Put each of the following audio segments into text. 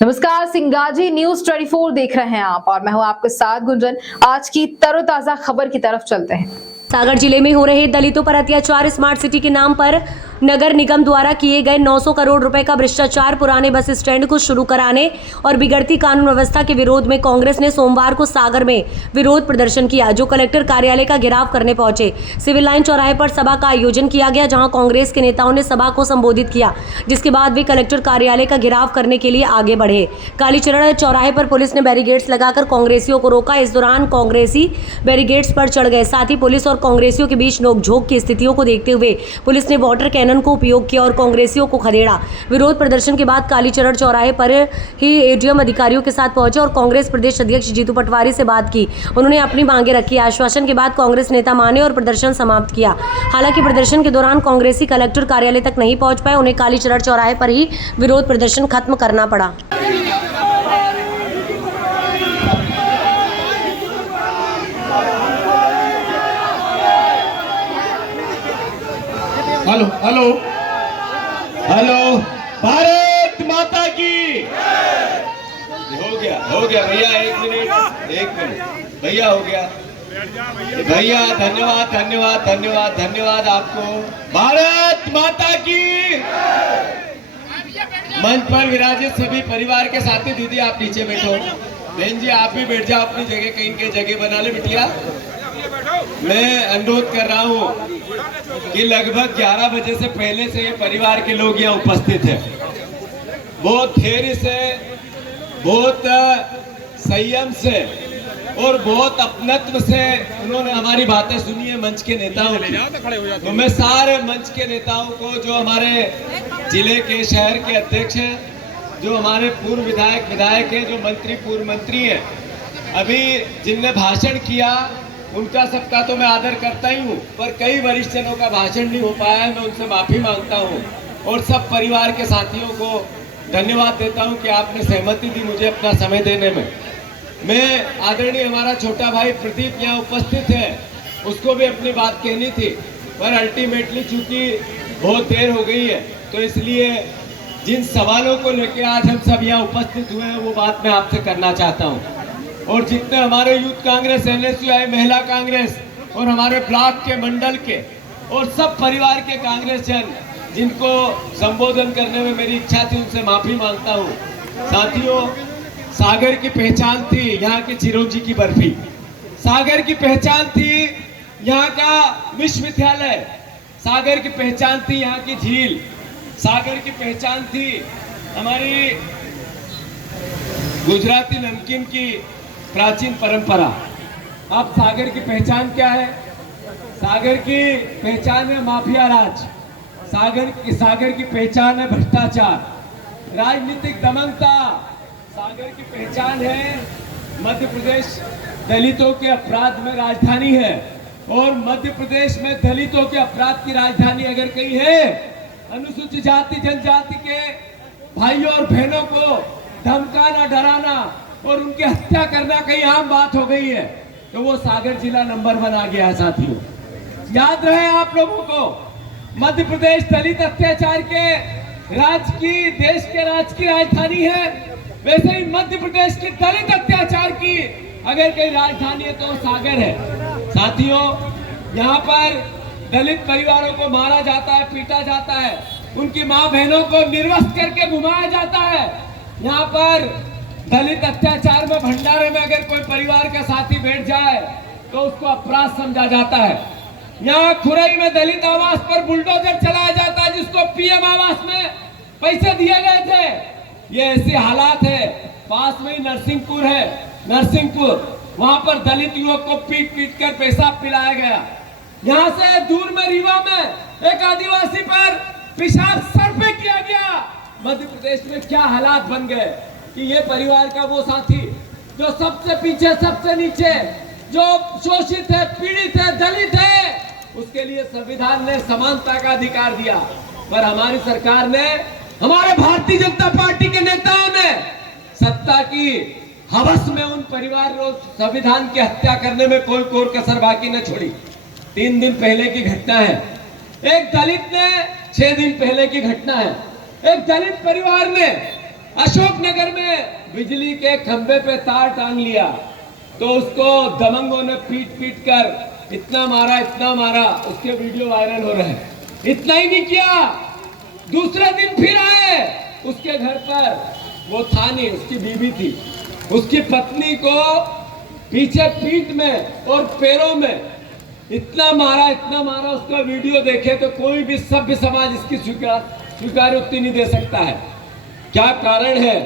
नमस्कार, सिंगाजी न्यूज 24 देख रहे हैं आप और मैं हूं आपके साथ गुंजन। आज की तरोताजा खबर की तरफ चलते हैं। सागर जिले में हो रहे दलितों पर अत्याचार, स्मार्ट सिटी के नाम पर नगर निगम द्वारा किए गए 900 करोड़ रुपए का भ्रष्टाचार, पुराने बस स्टैंड को शुरू कराने और बिगड़ती कानून व्यवस्था के विरोध में कांग्रेस ने सोमवार को सागर में विरोध प्रदर्शन किया, जो कलेक्टर कार्यालय का घेराव करने पहुंचे। सिविल लाइन चौराहे पर सभा का आयोजन किया गया, जहां कांग्रेस के नेताओं ने सभा को संबोधित किया, जिसके बाद वे कलेक्टर कार्यालय का घेराव करने के लिए आगे बढ़े। कालीचरण चौराहे पर पुलिस ने बैरिकेड्स लगाकर कांग्रेसियों को रोका। इस दौरान कांग्रेसी बैरिकेड्स पर चढ़ गए। साथ ही पुलिस और कांग्रेसियों के बीच नोकझोंक की स्थितियों को देखते हुए पुलिस ने वाटर कैनन को उपयोग किया और कांग्रेसियों को खदेड़ा। विरोध प्रदर्शन के बाद कालीचरण चौराहे पर ही एडीएम अधिकारियों के साथ पहुंचे और कांग्रेस प्रदेश अध्यक्ष जीतू पटवारी से बात की। उन्होंने अपनी मांगे रखी। आश्वासन के बाद कांग्रेस नेता माने और प्रदर्शन समाप्त किया। हालांकि प्रदर्शन के दौरान कांग्रेसी कलेक्टर कार्यालय तक नहीं पहुंच पाए। उन्हें कालीचरण चौराहे पर ही विरोध प्रदर्शन खत्म करना पड़ा। हेलो हेलो हेलो, भारत माता की। हो गया भैया, एक मिनट भैया, हो गया भैया। धन्यवाद धन्यवाद धन्यवाद धन्यवाद आपको। भारत माता की। मंच पर विराजित सभी परिवार के साथी, दीदी आप नीचे बैठो, बहन जी आप भी बैठ जाओ अपनी जगह, कहीं के जगह बना ले बिटिया। मैं अनुरोध कर रहा हूँ कि लगभग 11 बजे से पहले से ये परिवार के लोग यहाँ उपस्थित हैं। बहुत धैर्य से, बहुत संयम से और बहुत अपनत्व से उन्होंने हमारी बातें सुनी है मंच के नेताओं की। तो मैं सारे मंच के नेताओं को, जो हमारे जिले के, शहर के अध्यक्ष हैं, जो हमारे पूर्व विधायक हैं, जो मंत्री, पूर्व मंत्री हैं, अभी जिनने भाषण किया, उनका सबका तो मैं आदर करता ही हूँ, पर कई वरिष्ठ जनों का भाषण नहीं हो पाया है। मैं उनसे माफी मांगता हूँ और सब परिवार के साथियों को धन्यवाद देता हूँ कि आपने सहमति दी मुझे अपना समय देने में। मैं आदरणीय हमारा छोटा भाई प्रदीप यहाँ उपस्थित है, उसको भी अपनी बात कहनी थी, पर अल्टीमेटली चूंकि बहुत देर हो गई है, तो इसलिए जिन सवालों को लेकर आज हम सब यहाँ उपस्थित हुए हैं वो बात मैं आपसे करना चाहता हूँ। और जितने हमारे यूथ कांग्रेस, एनएसयूआई, महिला कांग्रेस और हमारे ब्लॉक के, मंडल के और सब परिवार के कांग्रेस जन जिनको संबोधन करने में मेरी इच्छा थी, उनसे माफी मांगता हूँ। साथियों, सागर की पहचान थी यहाँ की चिरौंजी की बर्फी, सागर की पहचान थी यहाँ का विश्वविद्यालय, सागर की पहचान थी यहाँ की झील, सागर की पहचान थी हमारी गुजराती नमकीन की प्राचीन परंपरा। अब सागर की पहचान क्या है? सागर की पहचान है माफिया राज, सागर की पहचान है भ्रष्टाचार, राजनीतिक दमनता। सागर की पहचान है मध्य प्रदेश दलितों के अपराध में राजधानी है, और मध्य प्रदेश में दलितों के अपराध की राजधानी अगर कहीं है, अनुसूचित जाति जनजाति के भाइयों और बहनों को धमकाना, डराना और उनकी हत्या करना कहीं आम बात हो गई है, तो वो सागर जिला नंबर 1 आ गया है। साथियों, याद रहे आप लोगों को, मध्य प्रदेश दलित अत्याचार के देश के राज्य की राजधानी है, वैसे ही मध्य प्रदेश की दलित अत्याचार की अगर कहीं राजधानी है तो सागर है। साथियों, यहाँ पर दलित परिवारों को मारा जाता है, पीटा जाता है, उनकी माँ बहनों को निर्वस्त्र करके घुमाया जाता है। यहाँ पर दलित अत्याचार में, भंडारे में अगर कोई परिवार का साथी बैठ जाए तो उसको अपराध समझा जाता है। यहाँ खुरई में दलित आवास पर बुलडोजर चलाया जाता है, जिसको पीएम आवास में पैसे दिए गए थे। ये ऐसे हालात है। पास में ही नरसिंहपुर है, नरसिंहपुर, वहां पर दलित युवक को पीट पीट कर पेशाब पिलाया गया। यहाँ से दूर में रीवा में एक आदिवासी पर पेशाब सर पे किया गया। मध्य प्रदेश में क्या हालात बन गए कि ये परिवार का वो साथी जो सबसे पीछे, सबसे नीचे, जो शोषित है, पीड़ित है, दलित है, उसके लिए संविधान ने समानता का अधिकार दिया, पर हमारी सरकार ने, हमारे भारतीय जनता पार्टी के नेताओं ने सत्ता की हवस में उन परिवार को संविधान की हत्या करने में कोई कोर कसर बाकी न छोड़ी। 3 दिन पहले की घटना है, एक दलित ने 6 दिन पहले की घटना है, एक दलित परिवार ने अशोकनगर में बिजली के खंभे पे तार टांग लिया तो उसको दबंगों ने पीट पीट कर इतना मारा, उसके वीडियो वायरल हो रहे हैं। इतना ही नहीं किया, दूसरे दिन फिर आए उसके घर पर, वो था नहीं, उसकी बीवी थी, उसकी पत्नी को पीछे पीठ में और पैरों में इतना मारा, उसका वीडियो देखे तो कोई भी सभ्य समाज इसकी स्वीकारोक्ति नहीं दे सकता है। क्या कारण है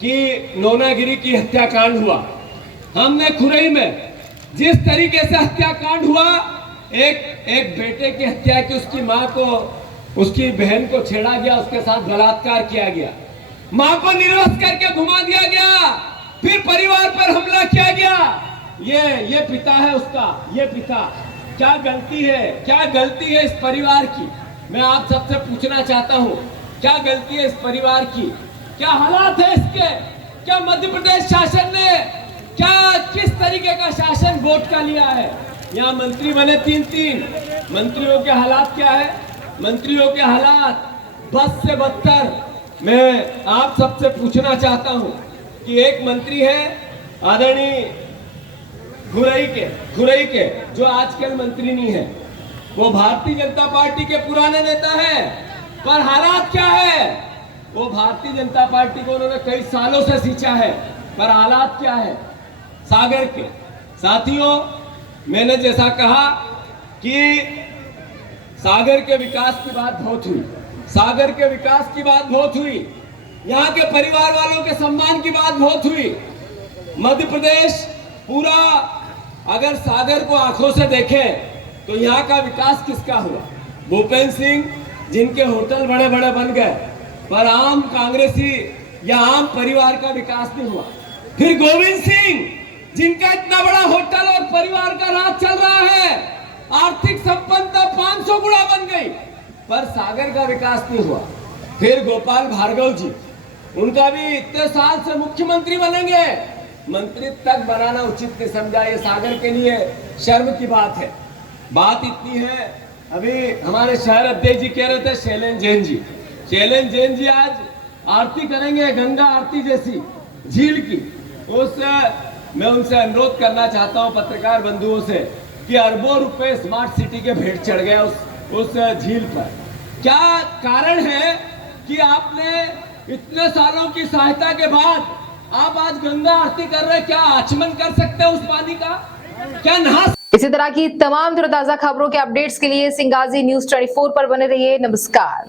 कि नोनागिरी की हत्याकांड हुआ? हमने खुरई में जिस तरीके से हत्याकांड हुआ, एक बेटे की हत्या की, उसकी मां को, उसकी बहन को छेड़ा गया, उसके साथ बलात्कार किया गया, मां को निर्वस्त्र करके घुमा दिया गया, फिर परिवार पर हमला किया गया। ये पिता है उसका, ये पिता। क्या गलती है इस परिवार की? मैं आप सबसे पूछना चाहता हूं, क्या गलती है इस परिवार की? क्या हालात है इसके? क्या मध्य प्रदेश शासन ने किस तरीके का शासन वोट का लिया है? यहाँ मंत्री बने 3-3, मंत्रियों के हालात क्या है? मंत्रियों के हालात बस से बदतर। मैं आप सबसे पूछना चाहता हूं कि एक मंत्री है आदरणीय खुरई के, जो आजकल मंत्री नहीं है, वो भारतीय जनता पार्टी के पुराने नेता है, पर हालात क्या है? वो भारतीय जनता पार्टी को उन्होंने कई सालों से सींचा है, पर हालात क्या है सागर के? साथियों, मैंने जैसा कहा कि सागर के विकास की बात बहुत हुई, सागर के विकास की बात बहुत हुई, यहाँ के परिवार वालों के सम्मान की बात बहुत हुई। मध्य प्रदेश पूरा अगर सागर को आंखों से देखें तो यहाँ का विकास किसका हुआ? भूपेंद्र सिंह, जिनके होटल बड़े बड़े बन गए, पर आम कांग्रेसी या आम परिवार का विकास नहीं हुआ। फिर गोविंद सिंह, जिनका इतना बड़ा होटल और परिवार का राज चल रहा है, आर्थिक संपन्नता 500 गुना बन गई, पर सागर का विकास नहीं हुआ। फिर गोपाल भार्गव जी, उनका भी इतने साल से मुख्यमंत्री बनेंगे, मंत्री तक बनाना उचित नहीं समझा। ये सागर के लिए शर्म की बात है। बात इतनी है, अभी हमारे शहर अध्यक्ष जी कह रहे थे शैलेंद्र जैन जी आज आरती करेंगे, गंगा आरती जैसी झील की। मैं उनसे अनुरोध करना चाहता हूं, पत्रकार बंधुओं से, कि अरबों रुपए स्मार्ट सिटी के भेंट चढ़ गए उस झील पर। क्या कारण है कि आपने इतने सालों की सहायता के बाद आप आज गंगा आरती कर रहे हैं? क्या आचमन कर सकते हैं उस पानी का? क्या नहा? इसी तरह की तमाम ताजा खबरों के अपडेट्स के लिए सिंगाजी न्यूज़ 24 पर बने रहिए। नमस्कार।